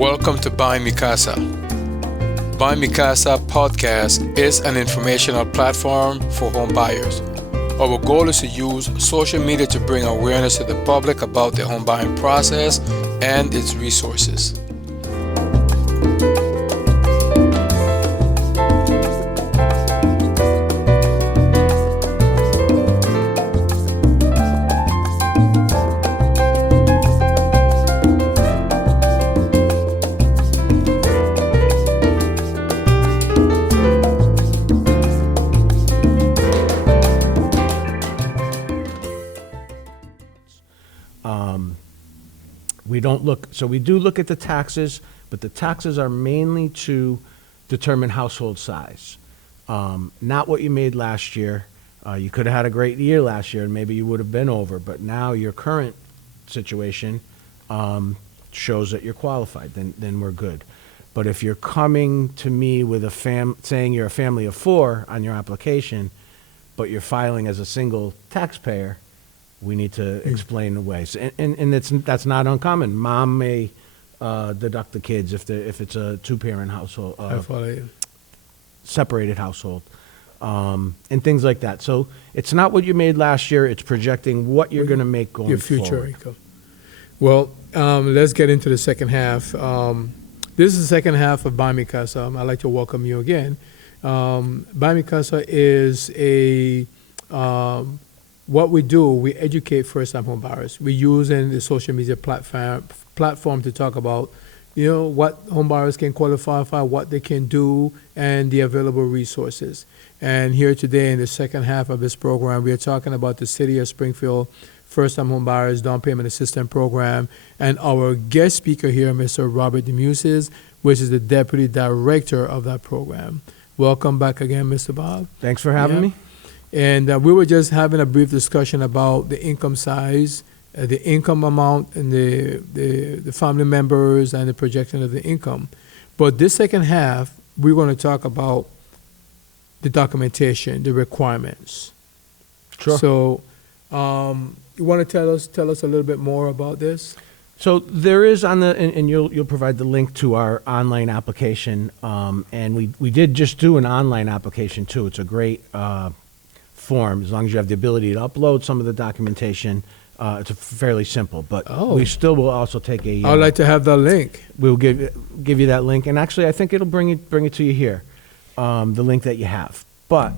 Welcome to BuyingMiCasa. BuyingMiCasa podcast is an informational platform for home buyers. Our goal is to use social media to bring awareness to the public about the home buying process and its resources. We do look at the taxes, but the taxes are mainly to determine household size. Not what you made last year. You could have had a great year last year and maybe you would have been over, but now your current situation shows that you're qualified, then we're good. But if you're coming to me with saying you're a family of four on your application, but you're filing as a single taxpayer, we need to explain the ways, and that's not uncommon. Mom may deduct the kids if it's a two-parent household, separated household, and things like that. So it's not what you made last year; it's projecting what you're going to make going forward. Your future income. Well, let's get into the second half. This is the second half of BuyingMiCasa. I'd like to welcome you again. BuyingMiCasa is a what we do, we educate first-time home buyers. We use in the social media platform to talk about, what home buyers can qualify for, what they can do, and the available resources. And here today in the second half of this program, we are talking about the City of Springfield First-Time Home Buyers Down Payment Assistance Program. And our guest speaker here, Mr. Robert DeMuses, which is the Deputy Director of that program. Welcome back again, Mr. Bob. Thanks for having me. And we were just having a brief discussion about the income size, the income amount, and the family members and the projection of the income. But this second half, we're going to talk about the documentation, the requirements. Sure. So, you want to tell us a little bit more about this? So there is and you'll provide the link to our online application. And we did just do an online application too. It's a great form, as long as you have the ability to upload some of the documentation. It's fairly simple, but we still will also take a. I'd like to have the link. We'll give you that link, and actually, I think it'll bring it to you here, the link that you have. But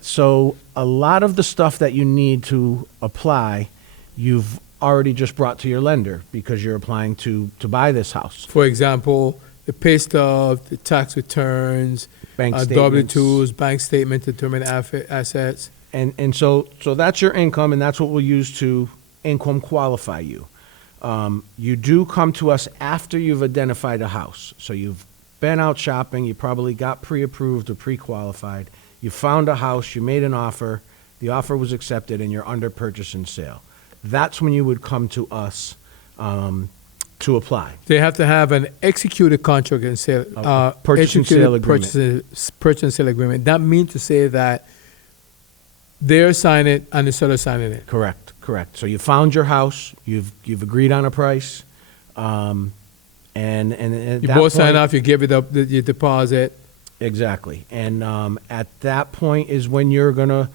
so a lot of the stuff that you need to apply, you've already just brought to your lender because you're applying to buy this house. For example, the pay stub, the tax returns, bank statements, W-2s, bank statement to determine assets. And so that's your income, and that's what we'll use to income qualify you. You do come to us after you've identified a house. So you've been out shopping, you probably got pre-approved or pre-qualified, you found a house, you made an offer, the offer was accepted, and you're under purchase and sale. That's when you would come to us to apply. They have to have an executed contract and sale, purchase and sale agreement. Purchase and sale agreement. That means to say that they're signing it and the seller signing it. Correct. So you found your house, you've agreed on a price, and you both sign off. You give it up, your deposit. Exactly, and at that point is when you're gonna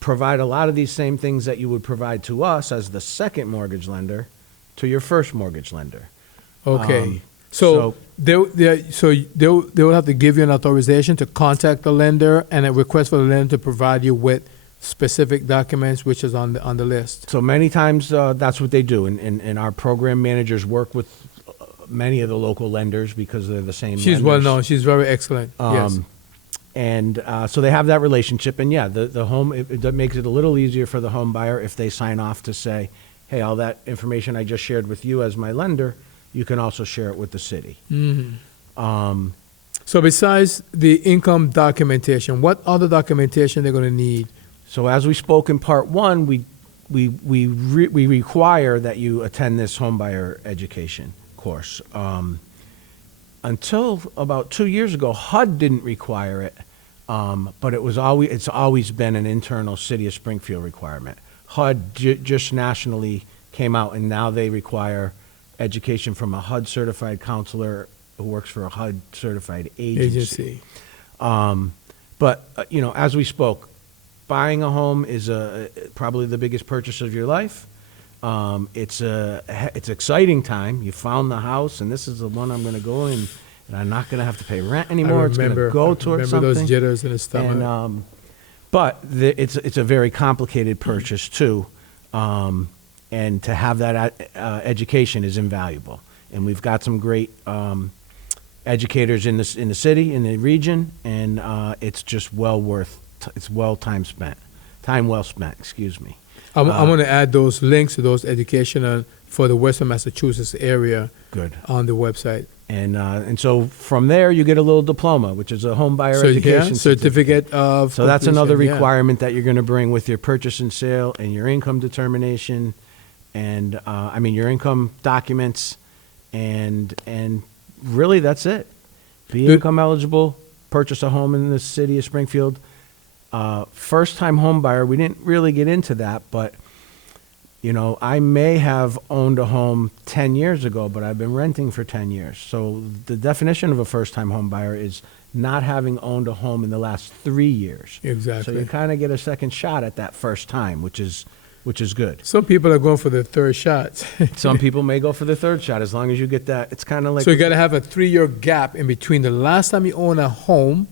provide a lot of these same things that you would provide to us as the second mortgage lender to your first mortgage lender. Okay. So they will have to give you an authorization to contact the lender and a request for the lender to provide you with specific documents, which is on the list. So many times that's what they do, and our program managers work with many of the local lenders because they're the same. She's well known. She's very excellent. Yes. And so they have that relationship, and the home it makes it a little easier for the home buyer if they sign off to say, hey, all that information I just shared with you as my lender, you can also share it with the city. Mm-hmm. So besides the income documentation, what other documentation they're going to need? So as we spoke in part one, we require that you attend this home buyer education course. Until about 2 years ago, HUD didn't require it, but it's always been an internal City of Springfield requirement. HUD just nationally came out, and now they require education from a HUD certified counselor who works for a HUD certified agency. But as we spoke, buying a home is probably the biggest purchase of your life. It's exciting time. You found the house, and this is the one I'm going to go in, and I'm not going to have to pay rent anymore. It's going to go towards something. Remember those jitters in the stomach. And, but it's a very complicated purchase too, and to have that education is invaluable. And we've got some great educators in the city, in the region, and it's just it's time well spent. Excuse me. I'm going to add those links to those educational for the Western Massachusetts area. Good. On the website. And so from there you get a little diploma, which is a home buyer education certificate of. So that's another requirement that you're going to bring with your purchase and sale and your income determination, and your income documents, and really that's it. Be income eligible, purchase a home in the city of Springfield. First time home buyer, we didn't really get into that, but I may have owned a home 10 years ago, but I've been renting for 10 years. So the definition of a first-time home buyer is not having owned a home in the last 3 years. Exactly. So you kind of get a second shot at that first time, which is good. Some people are going for the third shot. Some people may go for the third shot as long as you get that. It's kind of like. So you got to have a 3-year gap in between the last time you own a home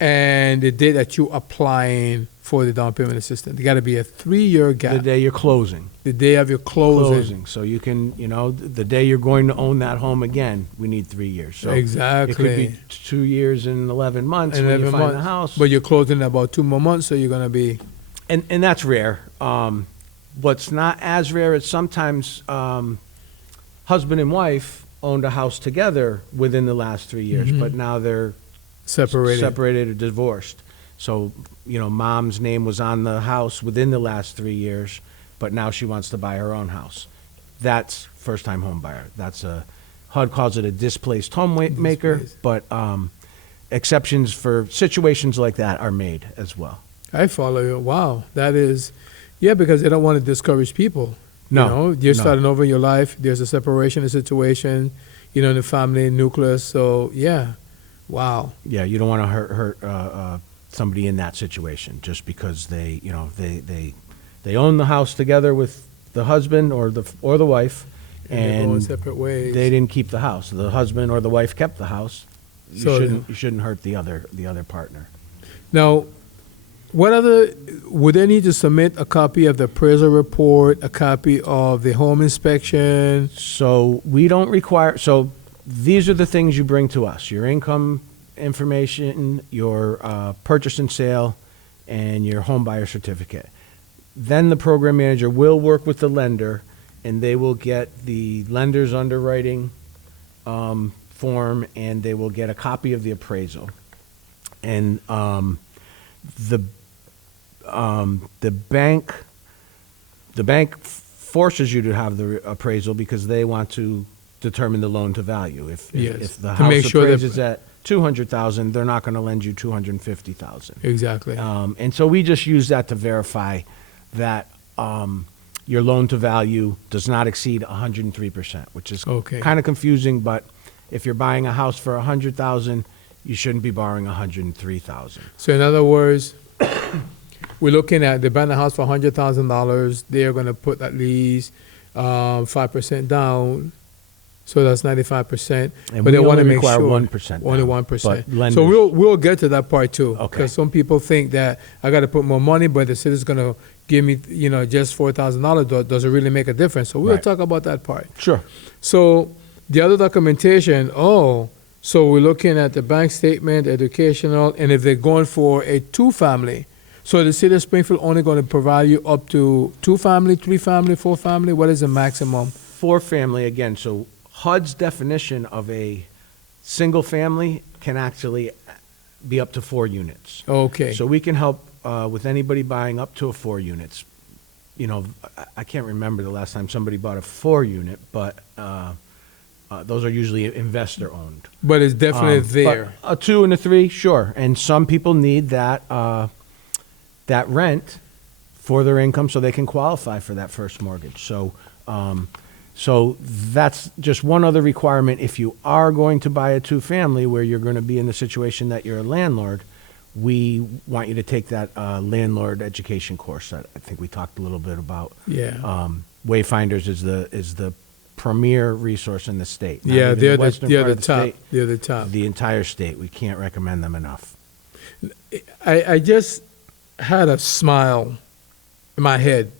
and the day that you applying for the down payment assistance. There got to be a 3-year gap. The day you're closing. The day of your closing. So you can, the day you're going to own that home again, we need 3 years. So exactly. It could be 2 years and 11 months when you find the house. But you're closing in about 2 more months, so you're going to be. And that's rare. What's not as rare is sometimes husband and wife owned a house together within the last 3 years, but now they're separated or divorced. So, mom's name was on the house within the last 3 years, but now she wants to buy her own house. That's first-time home buyer. That's HUD calls it a displaced homemaker, but exceptions for situations like that are made as well. I follow you. Wow. That is, because they don't want to discourage people. No. You're starting over your life. There's a separation situation, in the family nucleus. So, wow. Yeah, you don't want to hurt somebody in that situation just because they own the house together with the husband or the wife, and going separate ways. They didn't keep the house. The husband or the wife kept the house. You shouldn't hurt the other partner. Now, would they need to submit a copy of the appraisal report, a copy of the home inspection? So we don't require. So these are the things you bring to us: your income information, your purchase and sale, and your home buyer certificate. Then the program manager will work with the lender, and they will get the lender's underwriting form, and they will get a copy of the appraisal. And the bank forces you to have the appraisal because they want to determine the loan to value. If the house appraises at $200,000, they're not going to lend you $250,000. Exactly. And so we just use that to verify that your loan to value does not exceed 103%, which is kind of confusing. But if you're buying a house for $100,000, you shouldn't be borrowing $103,000. So in other words, we're looking at they buying a house for $100,000. They're going to put at least 5% down. So that's 95%. And but they want to make require sure 1%. Only 1%. So we'll get to that part too. Because some people think that I got to put more money, but the city's going to give me, just $4,000. Does it really make a difference? So we'll talk about that part. Sure. So the other documentation. So we're looking at the bank statement, educational, and if they're going for a 2-family. So the city of Springfield only going to provide you up to 2-family, 3-family, 4-family. What is the maximum? 4-family again. So HUD's definition of a single family can actually be up to 4 units. Okay. So we can help with anybody buying up to 4 units. I can't remember the last time somebody bought a 4-unit, but those are usually investor owned. But it's definitely there. But a 2 and a 3, sure. And some people need that rent for their income so they can qualify for that first mortgage. So So that's just one other requirement. If you are going to buy a two-family where you're going to be in the situation that you're a landlord, we want you to take that landlord education course that I think we talked a little bit about. Yeah. Wayfinders is the premier resource in the state. Not Yeah, even they're the the, western they're part the of top. state, They're the top. the entire state. We can't recommend them enough. I just had a smile in my head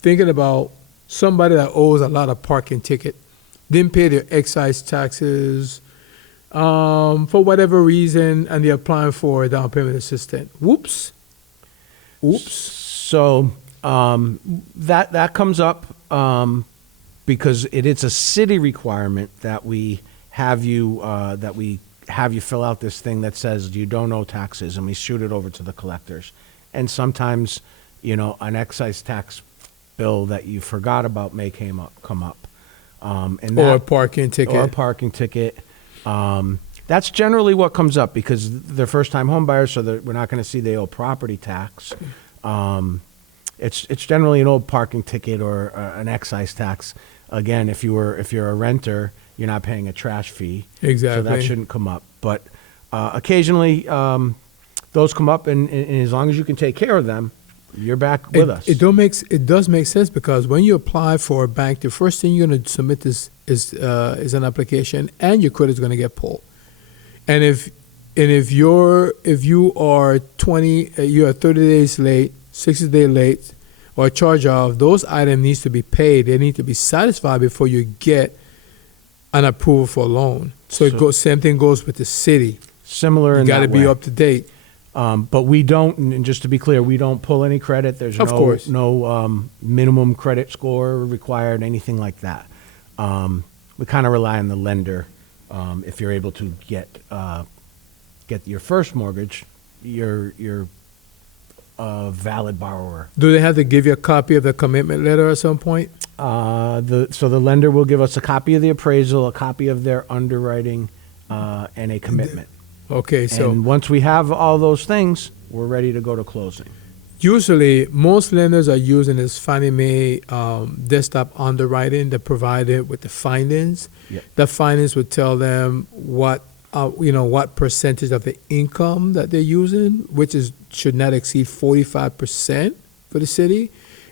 thinking about somebody that owes a lot of parking ticket, didn't pay their excise taxes for whatever reason, and they're applying for a down payment assistance. Whoops. So that comes up because it's a city requirement that we have you fill out this thing that says you don't owe taxes, and we shoot it over to the collectors. And sometimes, an excise tax bill that you forgot about may come up. Or a parking ticket. Or a parking ticket. That's generally what comes up because they're first-time home buyers, so we're not going to see they owe property tax. It's generally an old parking ticket or an excise tax. Again, if you're a renter, you're not paying a trash fee. Exactly. So that shouldn't come up. But occasionally, those come up, and as long as you can take care of them, you're back with us. It does make sense because when you apply for a bank, the first thing you're going to submit is an application, and your credit's going to get pulled. And if you are 30 days late, 60 days late, or charge off, those items needs to be paid. They need to be satisfied before you get an approval for a loan. So same thing goes with the city. Similar in that way. You got to be up to date. But we don't, and just to be clear, we don't pull any credit. There's no minimum credit score required, anything like that. We kind of rely on the lender. If you're able to get your first mortgage, you're a valid borrower. Do they have to give you a copy of the commitment letter at some point? So the lender will give us a copy of the appraisal, a copy of their underwriting, and a commitment. Okay, so And once we have all those things, we're ready to go to closing. usually most lenders are using this Fannie Mae desktop underwriting that provided with the findings. Yep. The findings would tell them what percentage of the income that they're using, which should not exceed 45% for the city.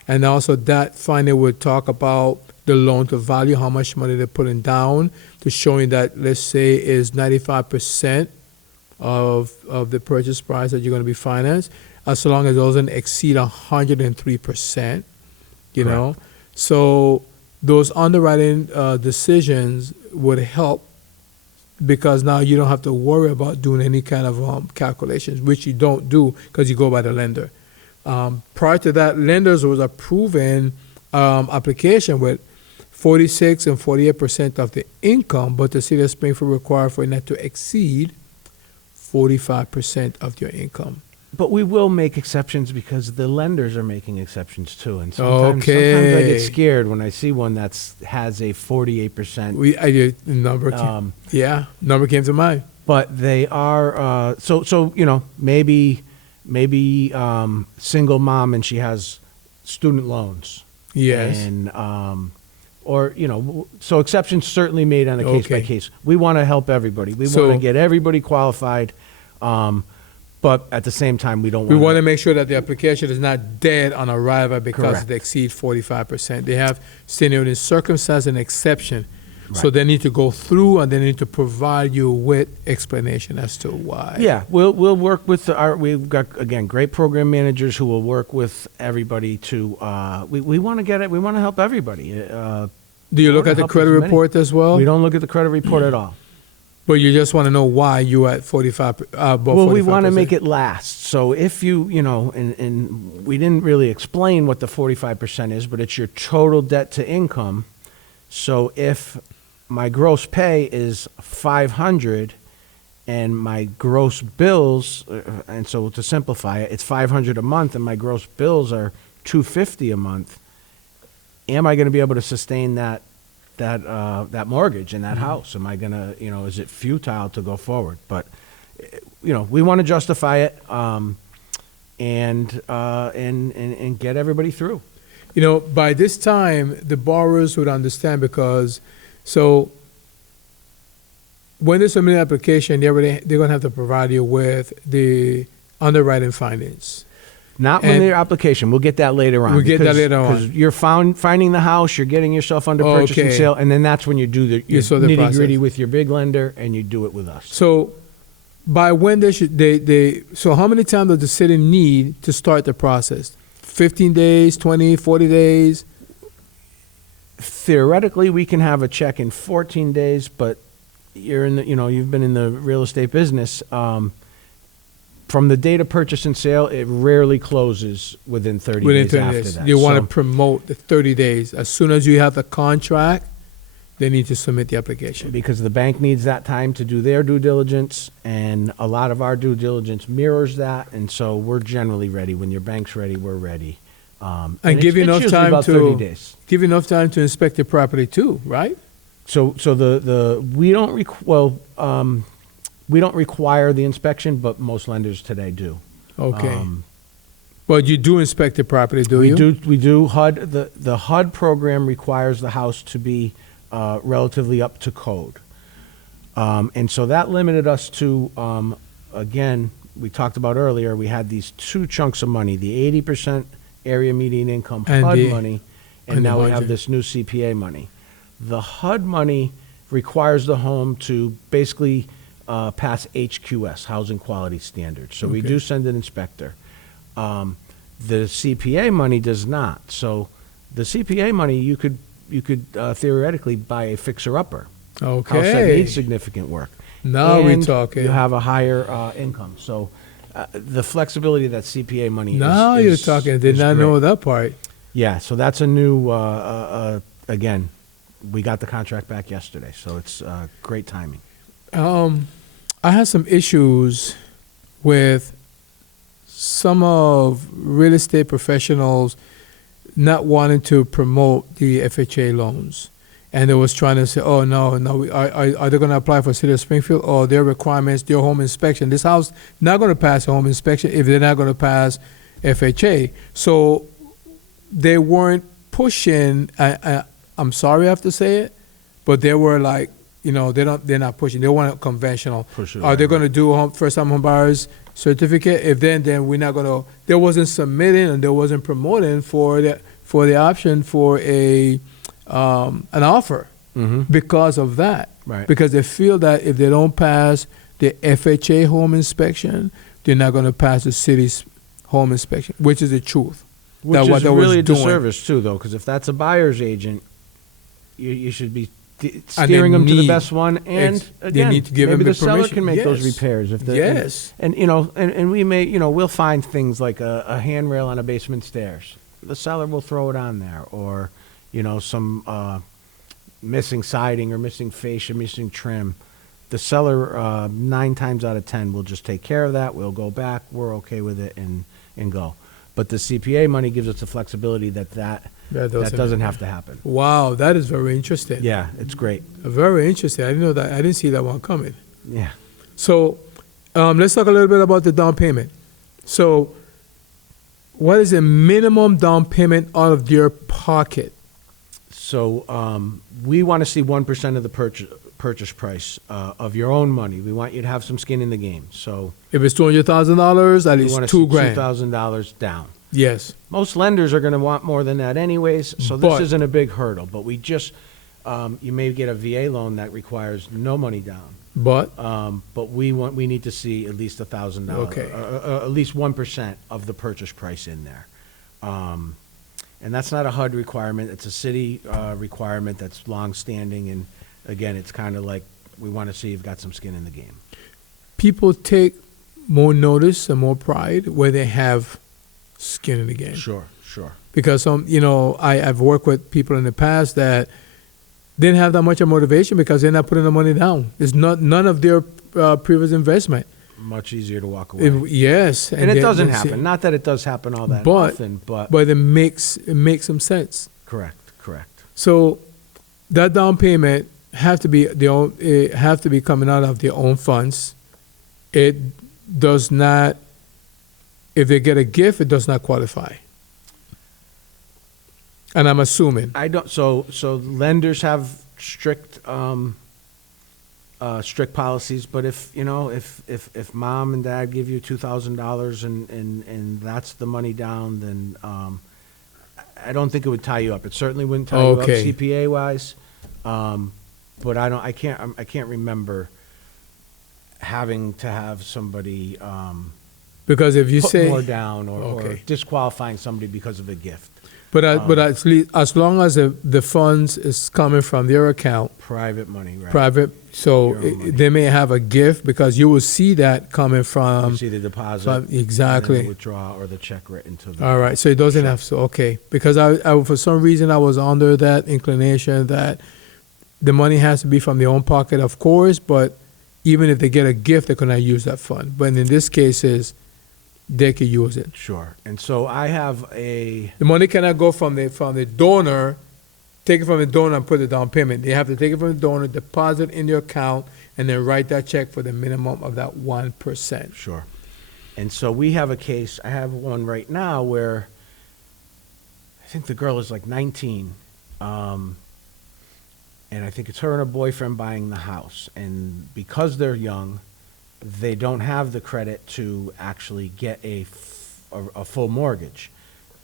And also that finding would talk about the loan to value, how much money they're putting down, to showing that, let's say, is 95% of the purchase price that you're going to be financed, as long as it doesn't exceed 103%, you know. So those underwriting decisions would help because now you don't have to worry about doing any kind of calculations, which you don't do because you go by the lender. Prior to that, lenders was approving application with 46 and 48% of the income, but the city of Springfield required for it not to exceed 45% of your income. But we will make exceptions because the lenders are making exceptions too. And sometimes I get scared when I see one that has a 48%. Number came to mind. But they are, maybe single mom and she has student loans. Yes. And, so exceptions certainly made on a case by case. We want to help everybody. We want to get everybody qualified. But at the same time, we want to make sure that the application is not dead on arrival because it exceeds 45%. They have stated in circumstance an exception. Right. So they need to go through and they need to provide you with explanation as to why. Yeah, we'll work with we've got, again, great program managers who will work with everybody to, we want to get it, we want to help everybody. Do you look at the credit report as well? We don't look at the credit report at all. But you just want to know why you at 45. Well, 45%. We want to make it last. So if and we didn't really explain what the 45% is, but it's your total debt to income. So if my gross pay is $500 and my gross bills, and so to simplify it, it's $500 a month and my gross bills are $250 a month, am I going to be able to sustain that mortgage in that house? Am I gonna, is it futile to go forward? But, we want to justify it, and get everybody through. by this time, the borrowers would understand because, so when they submit an application, they're going to have to provide you with the underwriting findings. Not when their application. We'll get that later on. We'll get that later on. Because you're finding the house, you're getting yourself under purchase and sale, and then that's when you do the nitty-gritty with your big lender, and you do it with us. So by when so how many times does the city need to start the process? 15 days, 20, 40 days? Theoretically, we can have a check in 14 days, but you've been in the real estate business. From the date of purchase and sale, it rarely closes within 30 days after that. You want to promote the 30 days. As soon as you have the contract, they need to submit the application. Because the bank needs that time to do their due diligence, and a lot of our due diligence mirrors that, and so we're generally ready. When your bank's ready, we're ready. And give you enough time about 30 days. Give you enough time to inspect the property too, right? So we don't we don't require the inspection, but most lenders today do. Okay. But you do inspect the property, do you? We do. HUD, the HUD program requires the house to be relatively up to code. And so that limited us to, again, we talked about earlier, we had these two chunks of money, the 80% area median income And HUD the- money, and and the now we budget. have this new CPA money. The HUD money requires the home to basically pass HQS, Housing Quality Standards. So we Okay. do send an inspector. The CPA money does not. So the CPA money, you could theoretically buy a fixer-upper. House that Okay. needs significant work. Now we're And talking. You have a higher income. So the flexibility of that CPA money Now is you're talking. Did is not great. know that part. Yeah, so that's a new, again, we got the contract back yesterday, so it's great timing. I had some issues with some of real estate professionals not wanting to promote the FHA loans. And they was trying to say, oh, no, are they going to apply for City of Springfield? Or their requirements, their home inspection. This house not going to pass a home inspection if they're not going to pass FHA. So they weren't pushing, I'm sorry I have to say it, but they were like, they're not pushing. They want a conventional. Push it Are they right. going to do a first-time home buyers certificate? If then we're not going to. They wasn't submitting and they wasn't promoting for the option for an offer Mm-hmm. because of that. Right. Because they feel that if they don't pass the FHA home inspection, they're not going to pass the city's home inspection, which is the truth. Which That is what they was really a doing. disservice, too, though, because if that's a buyer's agent, you should be And steering they them to the need- best one. And, they again, need to give maybe them the the seller permission. can make those Yes. repairs. If the, Yes. And we may, we'll find things like a handrail on a basement stairs. The seller will throw it on there. Or, some missing siding or missing fascia, missing trim. The seller, 9 times out of 10, will just take care of that. We'll go back. We're okay with it and go. But the CPA money gives us the flexibility that doesn't have to happen. Wow, that is very interesting. Yeah, it's great. Very interesting. I didn't know that. I didn't see that one coming. Yeah. So let's talk a little bit about the down payment. So what is the minimum down payment out of your pocket? So we want to see 1% of the purchase price of your own money. We want you to have some skin in the game. So If it's $200,000, at we least want to see $2,000. $2,000 down. Yes. Most lenders are going to want more than that anyways, so this But- isn't a big hurdle. But we just, you may get a VA loan that requires no money down. But But we need to see at least $1,000. Okay. At least 1% of the purchase price in there. And that's not a HUD requirement. It's a city requirement that's long-standing. And again, it's kind of like we want to see you've got some skin in the game. people take more notice and more pride where they have skin in the game. Sure. Because I've worked with people in the past that didn't have that much of motivation because they're not putting the money down. It's none of their previous investment. Much easier to walk away. Yes, and it doesn't they- happen. Not that it does happen all that But- often, but but it makes some sense. correct. So that down payment have to be coming out of their own funds. It does not. If they get a gift, it does not qualify. And I'm assuming. I don't. So lenders have strict strict policies, but if mom and dad give you $2,000 and that's the money down, then I don't think it would tie you up. It certainly wouldn't tie you up Okay. CPA wise. But I can't remember having to have somebody Because if you put say, more down or Okay. disqualifying somebody because of a gift. but at least as long as the funds is coming from their account, Private money, right? private, so Your own money. they may have a gift because you will see that coming You from, see the deposit, from and then exactly. the withdrawal or the check written to them. All right, so it doesn't have to, okay. Because I for some reason, I was under that inclination that the money has to be from their own pocket, of course, but even if they get a gift, they cannot use that fund. But in this case, they could use it. Sure. And so I have The money cannot go from the donor, take it from the donor and put the down payment. They have to take it from the donor, deposit in your account, and then write that check for the minimum of that 1%. Sure. And so we have a case, I have one right now where I think the girl is like 19. And I think it's her and her boyfriend buying the house. And because they're young, they don't have the credit to actually get a full mortgage.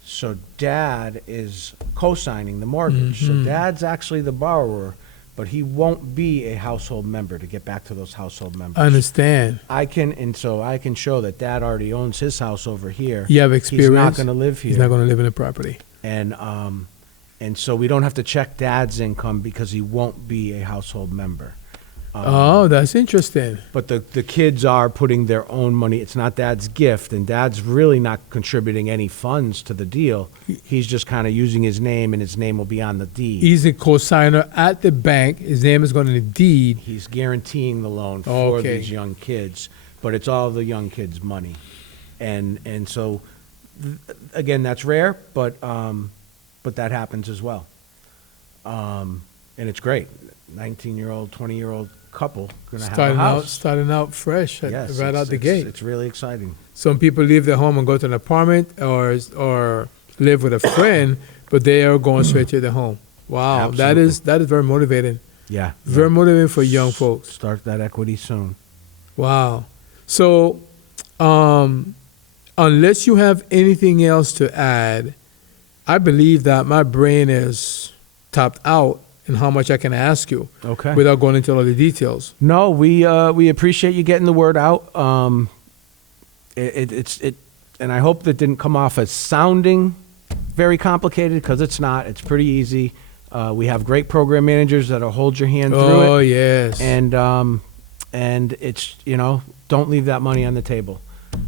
So dad is co-signing the mortgage. So dad's actually the borrower, but he won't be a household member, to get back to those household members. I understand. I can show that dad already owns his house over here. You have experience. He's not going to live here. He's not going to live in the property. And so we don't have to check dad's income because he won't be a household member. Oh, that's interesting. But the kids are putting their own money. It's not dad's gift, and dad's really not contributing any funds to the deal. He's just kind of using his name, and his name will be on the deed. He's a co-signer at the bank. His name is going to the deed. He's guaranteeing the loan for Okay. these young kids, but it's all the young kids' money. And so, again, that's rare, but that happens as well. And it's great. 19-year-old, 20-year-old couple going to have a house. Starting out fresh, Yes, right out the it's- gate. It's really exciting. Some people leave their home and go to an apartment or live with a friend, but they are going straight to the home. Wow, that is very motivating. Yeah. Very motivating for young folks. Start that equity soon. Wow. So, unless you have anything else to add, I believe that my brain is tapped out in how much I can ask you Okay. without going into all the details. No, we appreciate you getting the word out. And I hope that didn't come off as sounding very complicated, because it's not. It's pretty easy. We have great program managers that'll hold your hand through it. Oh, yes. And it's, don't leave that money on the table.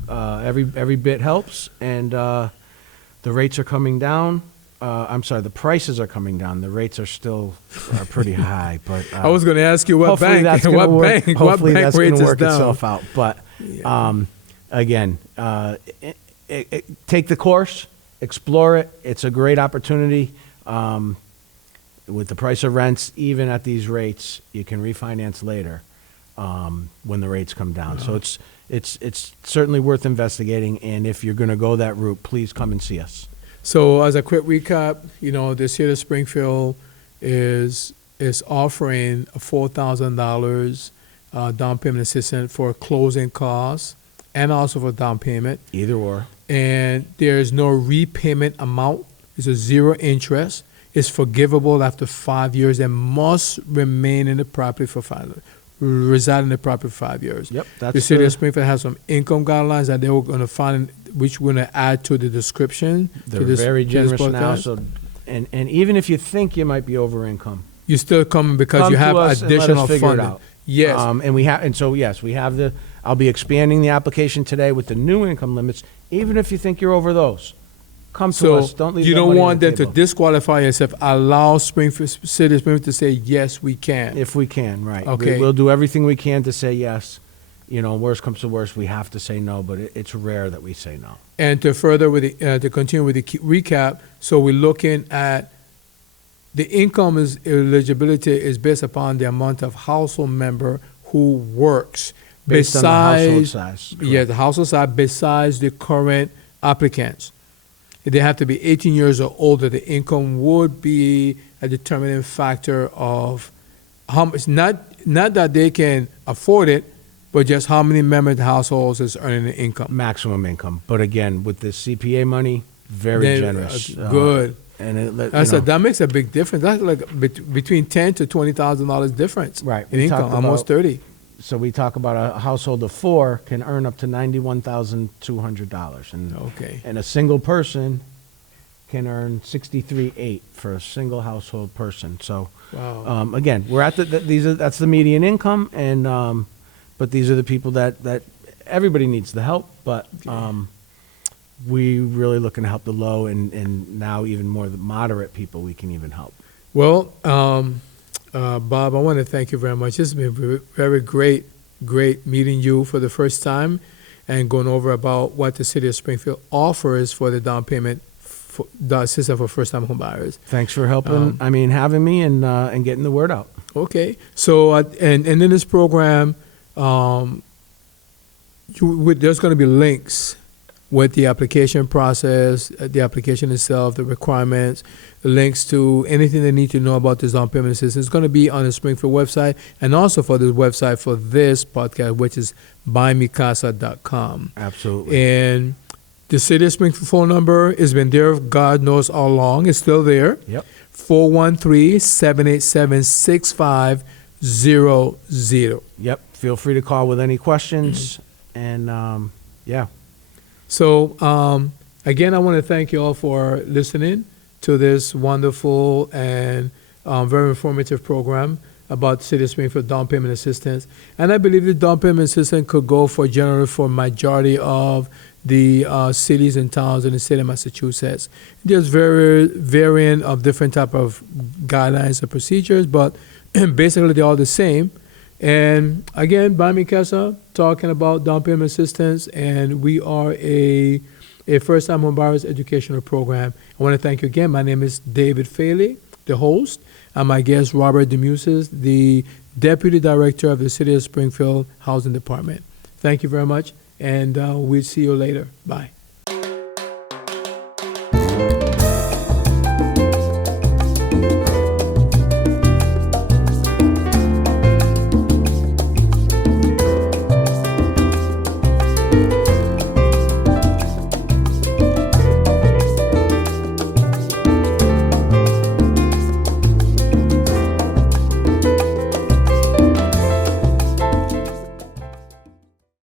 Every bit helps, and the rates are coming down. I'm sorry, the prices are coming down. The rates are still pretty high, but I was going to ask you what hopefully bank, that's gonna what work. bank, Hopefully what bank that's rates gonna is work down. itself out. But again, take the course, explore it. It's a great opportunity. With the price of rents, even at these rates, you can refinance later when the rates come down. So it's certainly worth investigating. And if you're going to go that route, please come and see us. So as a quick recap, this year the Springfield is offering a $4,000 down payment assistance for closing costs and also for down payment. Either or. And there's no repayment amount. It's a zero interest. It's forgivable after 5 years and must remain in the property for 5 years. Reside in the property for 5 years. Yep. The city of Springfield has some income guidelines that they were going to find, which we're going to add to the description. They're to this, very to this generous now. podcast. So, and even if you think you might be over income, You still come because come you have to us and let additional us figure it funding. out. Yes. Yes, we have I'll be expanding the application today with the new income limits. Even if you think you're over those, come to So us. Don't leave you that don't money on want the them to table. disqualify yourself. Allow City of Springfield to say, yes, we can. If we can, right. Okay. We'll do everything we can to say yes. Worst comes to worst, we have to say no, but it's rare that we say no. And to further with to continue with the recap, so we're looking at the income eligibility is based upon the amount of household member who works. Based on the household size. Yeah, the household size besides the current applicants. they have to be 18 years or older. The income would be a determining factor of how much, not that they can afford it, but just how many members of the households is earning the income. Maximum income. But again, with the CPA money, very Then, generous. good. And That makes a big difference. That's like between $10,000 to $20,000 difference Right. in We income, talked almost about- 30. So we talk about a household of 4 can earn up to $91,200, Okay. and a single person can earn $63,800 for a single household person. So Wow. again, we're at that's the median income, and but these are the people that everybody needs the help, but we really looking to help the low, and now even more the moderate people we can even help. Well, Bob, I want to thank you very much. This has been very great meeting you for the first time and going over about what the city of Springfield offers for the down payment, for the assistance for first-time home buyers. Thanks for helping. Having me and getting the word out. Okay. So, and in this program, there's going to be links with the application process, the application itself, the requirements, the links to anything they need to know about this down payment assistance. It's going to be on the Springfield website, and also for the website for this podcast, which is BuyingMiCasa.com. Absolutely. And the city of Springfield phone number has been there, God knows how long. It's still there. Yep. 413-787-6500. Yep. Feel free to call with any questions. And yeah. So, again, I want to thank you all for listening to this wonderful and very informative program about the City of Springfield down payment assistance. And I believe the down payment assistance could go generally for majority of the cities and towns in the state of Massachusetts. There's varying of different type of guidelines and procedures, but basically they're all the same. And again, BuyingMiCasa, talking about down payment assistance, and we are a first-time home buyers educational program. I want to thank you again. My name is David Faley, the host, and my guest, Robert DeMuses, the Deputy Director of the City of Springfield Housing Department. Thank you very much, and we'll see you later. Bye.